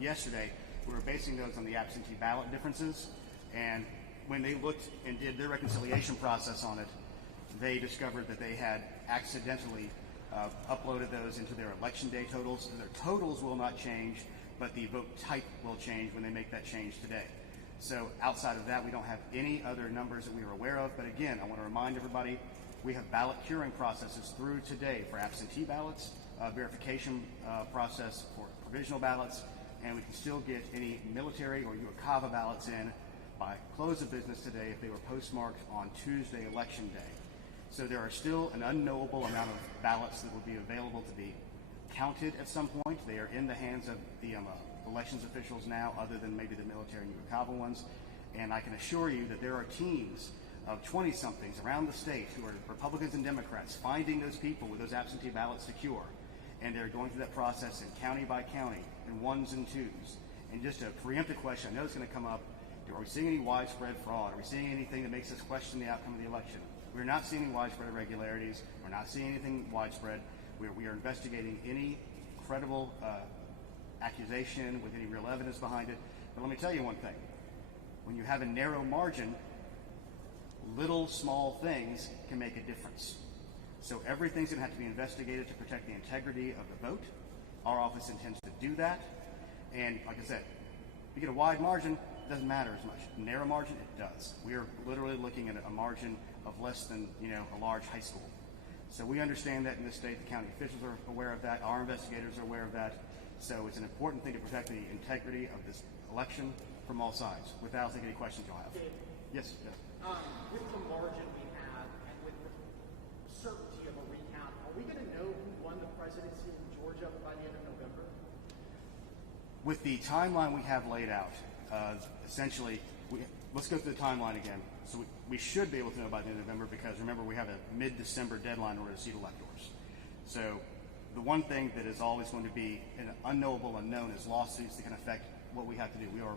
yesterday, we were basing those on the absentee ballot differences, and when they looked and did their reconciliation process on it, they discovered that they had accidentally uploaded those into their election day totals. Their totals will not change, but the vote type will change when they make that change today. So outside of that, we don't have any other numbers that we are aware of. But again, I want to remind everybody, we have ballot curing processes through today for absentee ballots, verification process for provisional ballots, and we can still get any military or UOCAVA ballots in by close of business today if they were postmarked on Tuesday, election day. So there are still an unknowable amount of ballots that will be available to be counted at some point. They are in the hands of the elections officials now, other than maybe the military and UOCAVA ones. And I can assure you that there are teams of 20-somethings around the state who are Republicans and Democrats finding those people with those absentee ballots to cure. And they're going through that process in county by county, in ones and twos. And just to preempt a question, I know it's going to come up, are we seeing any widespread fraud? Are we seeing anything that makes us question the outcome of the election? We're not seeing any widespread irregularities. We're not seeing anything widespread. We are investigating any credible accusation with any real evidence behind it. But let me tell you one thing. When you have a narrow margin, little small things can make a difference. So everything's going to have to be investigated to protect the integrity of the vote. Our office intends to do that. And like I said, if you get a wide margin, it doesn't matter as much. Narrow margin, it does. We are literally looking at a margin of less than, a large high school. So we understand that in this state, the county officials are aware of that, our investigators are aware of that. So it's an important thing to protect the integrity of this election from all sides. Without any questions you'll have. Dave, yes. with the margin we have and with the certainty of a recount, are we going to know who won the presidency in Georgia by the end of November? With the timeline we have laid out, essentially, let's go through the timeline again. So we should be able to know by the end of November because, remember, we have a mid-December deadline in order to seat electors. So the one thing that is always going to be an unknowable unknown is lawsuits that can affect what we have to do. We are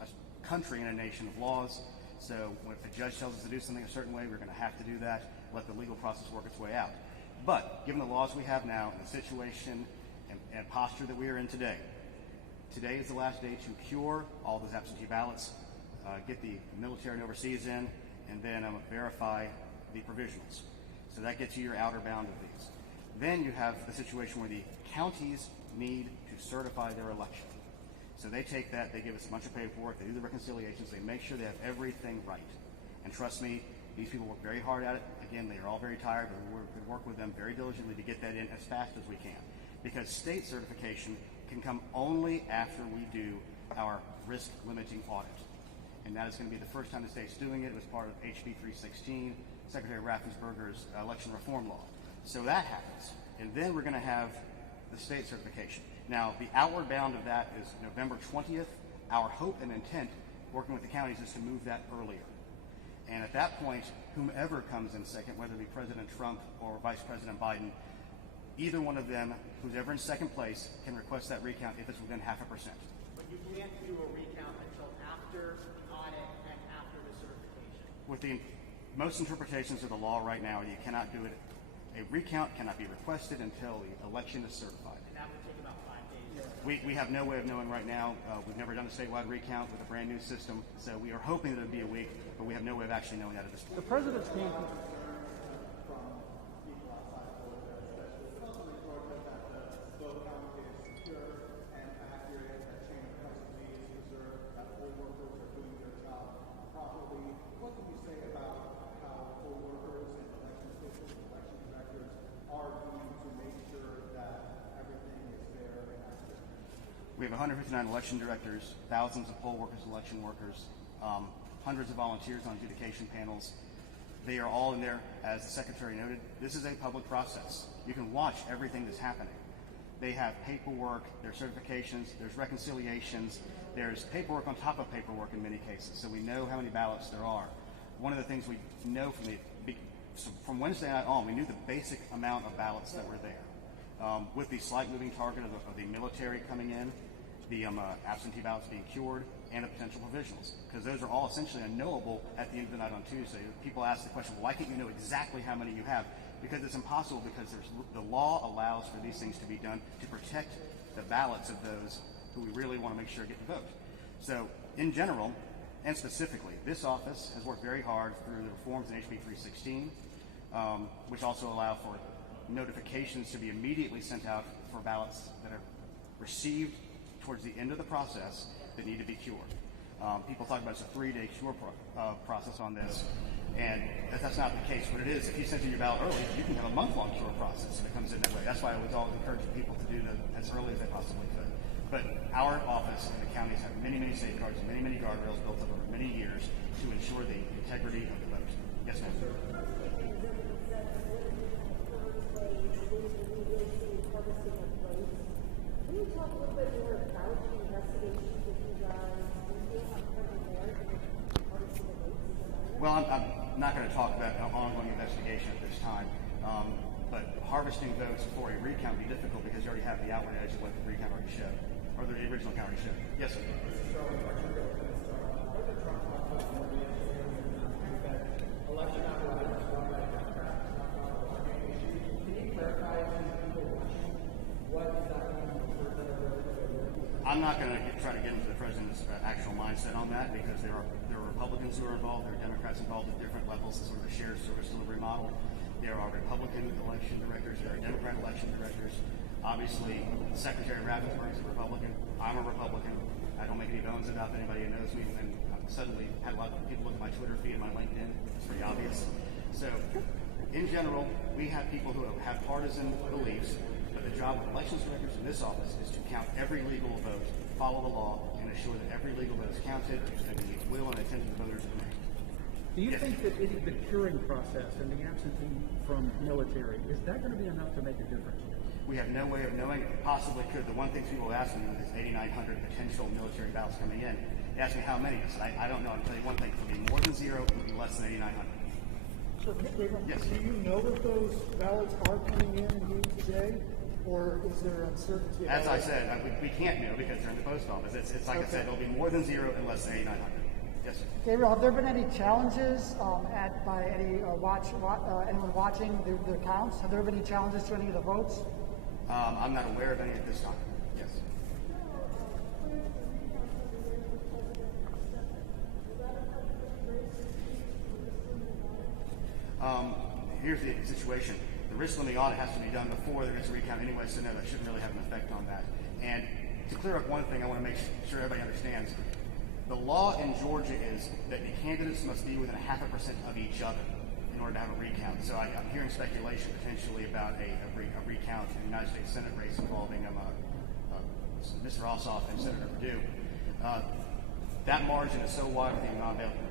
a country and a nation of laws. So if a judge tells us to do something a certain way, we're going to have to do that, let the legal process work its way out. But given the laws we have now and the situation and posture that we are in today, today is the last day to cure all those absentee ballots, get the military and overseas in, and then verify the provisionals. So that gets you your outer bound of these. Then you have the situation where the counties need to certify their election. So they take that, they give us a bunch of paperwork, they do the reconciliations, they make sure they have everything right. And trust me, these people work very hard at it. Again, they are all very tired, but we work with them very diligently to get that in as fast as we can. Because state certification can come only after we do our risk limiting audit. And that is going to be the first time the state's doing it. It was part of HB 316, Secretary Raffensperger's election reform law. So that happens. And then we're going to have the state certification. Now, the outward bound of that is November 20th. Our hope and intent, working with the counties, is to move that earlier. And at that point, whomever comes in second, whether it be President Trump or Vice President Biden, either one of them, who's ever in second place, can request that recount if it's within 0.5%. But you can't do a recount until after the audit and after the certification. With the most interpretations of the law right now, you cannot do it. A recount cannot be requested until the election is certified. And that would take about 5 days. We have no way of knowing right now. We've never done a statewide recount with a brand new system, so we are hoping that it would be a week, but we have no way of actually knowing that at this point. The president's campaign. We have 159 election directors, thousands of poll workers, election workers, hundreds of volunteers on adjudication panels. They are all in there, as the Secretary noted. This is a public process. You can watch everything that's happening. They have paperwork, there's certifications, there's reconciliations, there's paperwork on top of paperwork in many cases, so we know how many ballots there are. One of the things we know from Wednesday night on, we knew the basic amount of ballots that were there. With the slight moving target of the military coming in, the absentee ballots being cured, and the potential provisionals, because those are all essentially unknowable at the end of the night on Tuesday. People ask the question, well, why can't you know exactly how many you have? Because it's impossible, because the law allows for these things to be done to protect the ballots of those who we really want to make sure get the vote. So in general, and specifically, this office has worked very hard through the reforms in HB 316, which also allow for notifications to be immediately sent out for ballots that are received towards the end of the process that need to be cured. People talk about it's a 3-day cure process on this, and that's not the case. What it is, if you send in your ballot early, you can have a month-long cure process if it comes in that way. That's why I was always encouraging people to do that as early as they possibly could. But our office and the counties have many, many safeguards and many, many guardrails built up over many years to ensure the integrity of the vote. Yes, ma'am. Can you talk a little bit more about the investigations that you guys do on current there and harvesting of votes? Well, I'm not going to talk about an ongoing investigation at this time. But harvesting votes for a recount would be difficult because you already have the outward edge of what the recount already showed, or the original count already showed. Yes, sir. I'm not going to try to get into the president's actual mindset on that because there are Republicans who are involved, there are Democrats involved at different levels. It's sort of a shared service delivery model. There are Republican election directors, there are Democrat election directors. Obviously, Secretary Raffensperger is a Republican. I'm a Republican. I don't make any bones about it. Anybody who knows me, and suddenly had a lot of people look at my Twitter feed and my LinkedIn. It's pretty obvious. So, in general, we have people who have partisan beliefs, but the job of elections directors in this office is to count every legal vote, follow the law, and ensure that every legal vote is counted, and the will and intent of the voters is made. Do you think that the curing process and the absentee from military, is that going to be enough to make a difference? We have no way of knowing. Possibly could. The one thing people ask me is 8,900 potential military ballots coming in. They ask me how many. I said, I don't know. I'll tell you one thing. It will be more than zero. It will be less than 8,900. So, Gabriel, Yes. do you know if those ballots are coming in and used today, or is there uncertainty? As I said, we can't know because they're in the post office. It's like I said, it'll be more than zero and less than 8,900. Yes, sir. Gabriel, have there been any challenges by anyone watching the counts? Have there been any challenges to any of the votes? I'm not aware of any at this time. Yes. Here's the situation. The risk limiting audit has to be done before there is a recount anyway, so no, that shouldn't really have an effect on that. And to clear up one thing, I want to make sure everybody understands. The law in Georgia is that the candidates must be within 0.5% of each other in order to have a recount. So I'm hearing speculation potentially about a recount in the United States Senate race involving Mr. Ossoff and Senator Perdue. That margin is so wide with the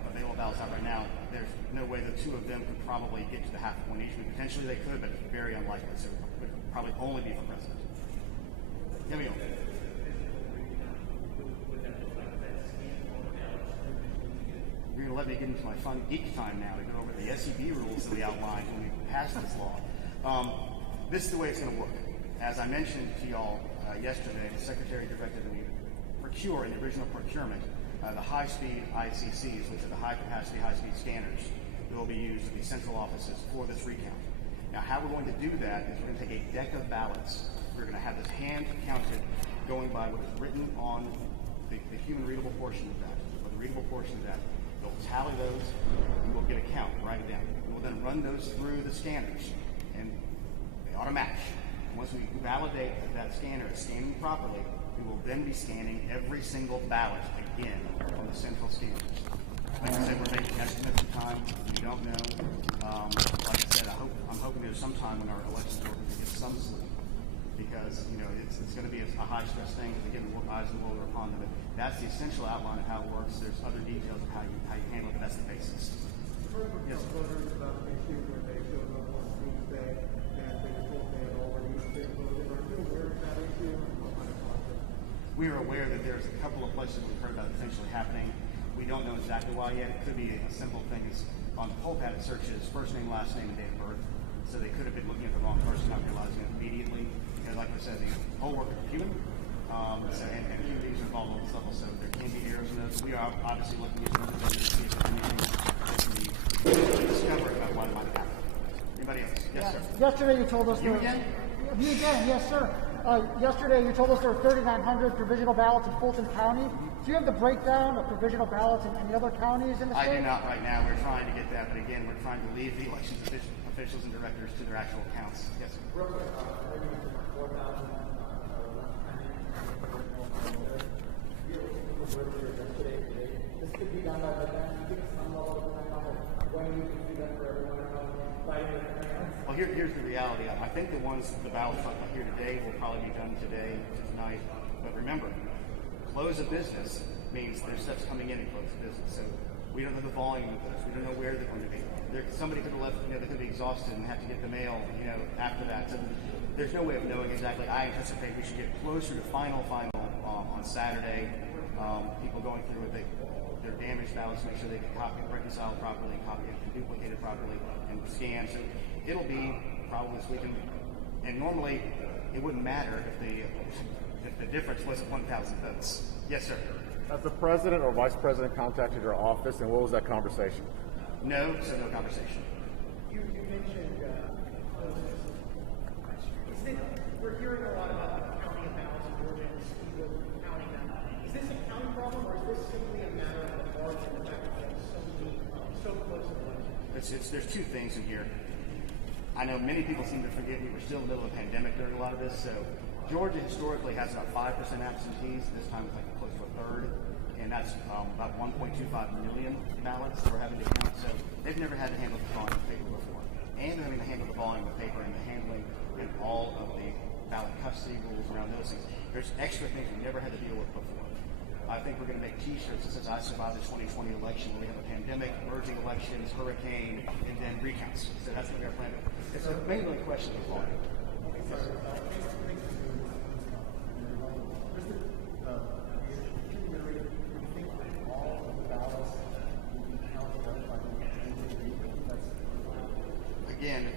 available ballots out right now, there's no way the two of them could probably get to the half a point each. Potentially they could, but it's very unlikely. So it would probably only be for president. Here we go. You're going to let me get into my fun geek time now to go over the SEB rules that we outlined when we passed this law. This is the way it's going to work. As I mentioned to y'all yesterday, the Secretary directed that we procure in the original procurement the high-speed ICCs, which are the high-capacity, high-speed scanners that will be used at the central offices for this recount. Now, how we're going to do that is we're going to take a deck of ballots. We're going to have this hand-counted going by what is written on the human-readable portion of that, or the readable portion of that. We'll tally those, and we'll get a count, write it down. And we'll then run those through the scanners, and they ought to match. Once we validate that scanner is scanning properly, we will then be scanning every single ballot again on the central scanners. Like I said, we're making estimates of time. We don't know. Like I said, I'm hoping there's some time when our elections work to get some sleep, because it's going to be a high-stress thing. Again, more eyes in the world are upon them. But that's the essential outline of how it works. There's other details of how you handle it, but that's the basis. Yes. Voters about the issue where they showed up on Tuesday and they were told they had already been voted. Are you aware of that issue? We are aware that there's a couple of places we've heard about potentially happening. We don't know exactly why yet. It could be a simple thing as on the poll pad it searches first name, last name, and date of birth. So they could have been looking at the wrong person, not realizing it immediately. Because like I said, the poll workers are human. And human beings are involved on this level, so there can be errors in those. We are obviously looking at other data to see if there's anything that can be discovered about why it might have happened. Anybody else? Yes, sir. Yesterday you told us You again? You again, yes, sir. yesterday you told us there were 3,900 provisional ballots in Fulton County. Do you have the breakdown of provisional ballots in any other counties in the state? I do not right now. We're trying to get that, but again, we're trying to leave the elections officials and directors to their actual counts. Yes, sir. Real quick, maybe 4,000. This could be done by the time. Give us some level of time on when we can do that for everyone by the Well, here's the reality. I think the ballots up here today will probably be done today, tonight. But remember, close of business means there's steps coming in and close of business. So we don't know the volume of those. We don't know where they're going to be. Somebody could have left, they could be exhausted and have to get the mail, after that. So there's no way of knowing exactly. I anticipate we should get closer to final on Saturday. People going through with their damaged ballots, make sure they get copied, reconciled properly, copied, duplicated properly, and scanned. So it'll be probably this weekend. And normally, it wouldn't matter if the difference wasn't 1,000 votes. Yes, sir. Has the president or vice president contacted your office, and what was that conversation? No, so no conversation. You mentioned we're hearing a lot about the counting of ballots in Georgia and the speed of counting them. Is this a county problem, or is this simply a matter of the margin, the fact that it's so close to the election? There's two things in here. I know many people seem to forget we were still in the middle of a pandemic during a lot of this. So Georgia historically has about 5% absentees. This time it's like close to a third. And that's about 1.25 million ballots we're having to count. So they've never had to handle the volume of paper before. And they're having to handle the volume of paper and the handling and all of the ballot custody rules around those things. There's extra things we never had to deal with before. I think we're going to make T-shirts that says I survived the 2020 election. We have a pandemic, merging elections, hurricane, and then recounts. So that's what we're planning. It's mainly a question of volume. Again,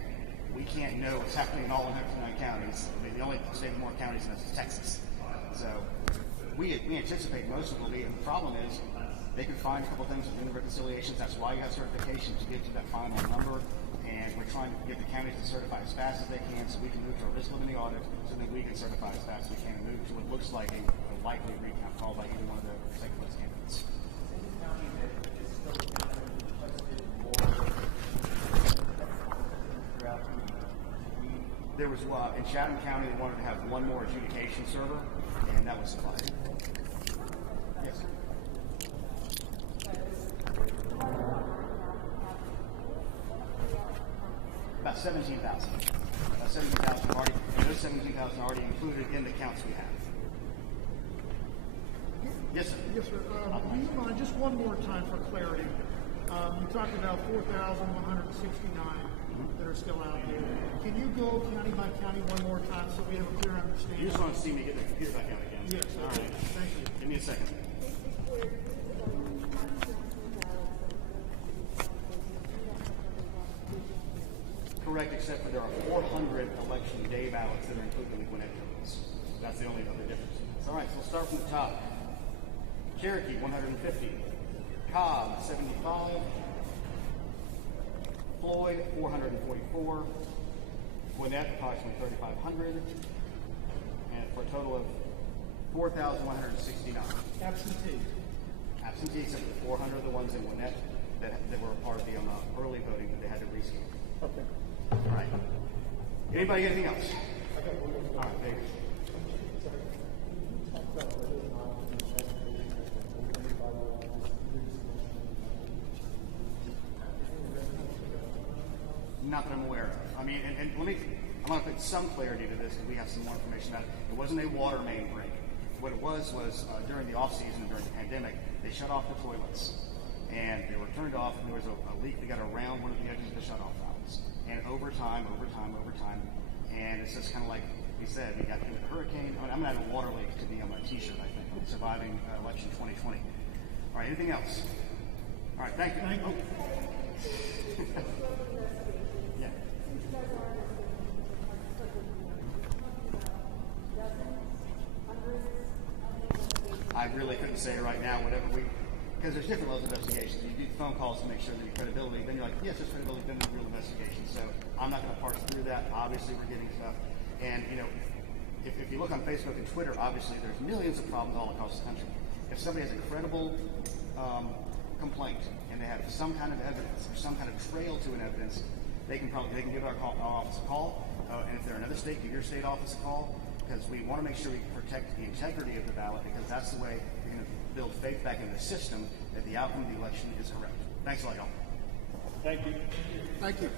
we can't know what's happening in all 109 counties. I mean, the only state with more counties than us is Texas. So we anticipate most of it will be. And the problem is they can find a couple things within the reconciliations. That's why you have certification to get to that final number. And we're trying to get the counties to certify as fast as they can so we can move to a risk limiting audit so that we can certify as fast as we can and move to what looks like a likely recount called by either one of the second place candidates. There was in Chatham County they wanted to have one more adjudication server, and that was supplied. Yes. About 17,000. About 17,000 already, and those 17,000 are already included in the counts we have. Yes, sir. Yes, sir. Do you mind, just one more time for clarity, you talked about 4,169 that are still out there. Can you go county by county one more time so we have a clear understanding? You just want to see me get the computer back out again? Yes. All right. Thank you. Give me a second. Correct, except for there are 400 election day ballots that are included in the Gwinnett totals. That's the only other difference. All right, so we'll start from the top. Cherokee, 150. Cobb, 75. Floyd, 444. Gwinnett, approximately 3,500. And for a total of 4,169. Absentee. Absentee, except for 400 of the ones in Gwinnett that were a part of the early voting that they had to rescan. Okay. All right. Anybody got anything else? All right, there you go. Not that I'm aware of. I mean, and I'm going to put some clarity to this because we have some more information about it. It wasn't a water main break. What it was during the off season and during the pandemic, they shut off the toilets. And they were turned off, and there was a leak that got around one of the edges of the shut-off valves. And over time, and it's just kind of like we said, we got hit with a hurricane. I'm going to add a water leak to be on my T-shirt, I think, surviving election 2020. All right, anything else? All right, thank you. Thank you. Yeah. I really couldn't say right now, because there's different levels of investigations. You do phone calls to make sure that your credibility, then you're like, yes, there's credibility, then there's real investigation. So I'm not going to parse through that. Obviously, we're getting stuff. And, if you look on Facebook and Twitter, obviously there's millions of problems all across the country. If somebody has a credible complaint and they have some kind of evidence or some kind of trail to an evidence, they can give our office a call, and if they're in another state, give your state office a call, because we want to make sure we protect the integrity of the ballot, because that's the way we're going to build faith back in the system that the outcome of the election is correct. Thanks a lot, y'all. Thank you.